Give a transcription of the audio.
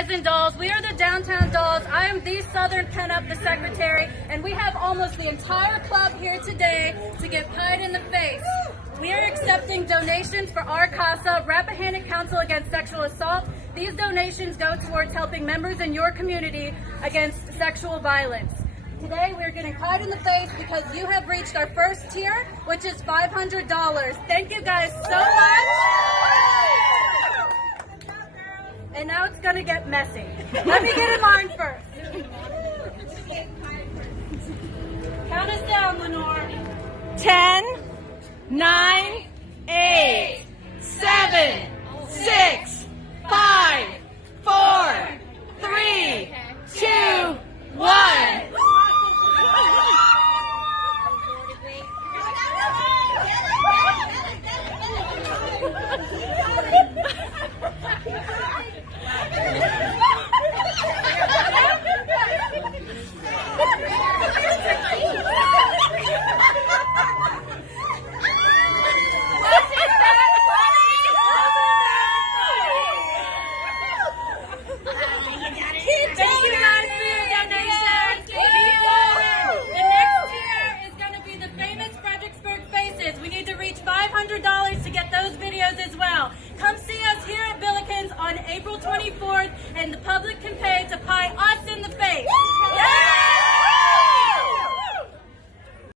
guys and dolls. We are the Downtown Dolls. I am the Southern Pinup, the secretary, and we have almost the entire club here today to get pied in the face. We are accepting donations for our CASA, Rappahannock Council Against Sexual Assault. These donations go towards helping members in your community against sexual violence. Today we're getting pied in the face because you have reached our first tier, which is $500. Thank you guys so much. And now it's gonna get messy. Let me get in line first. Count us down, Lenore. 10, 9, 8, 7, 6,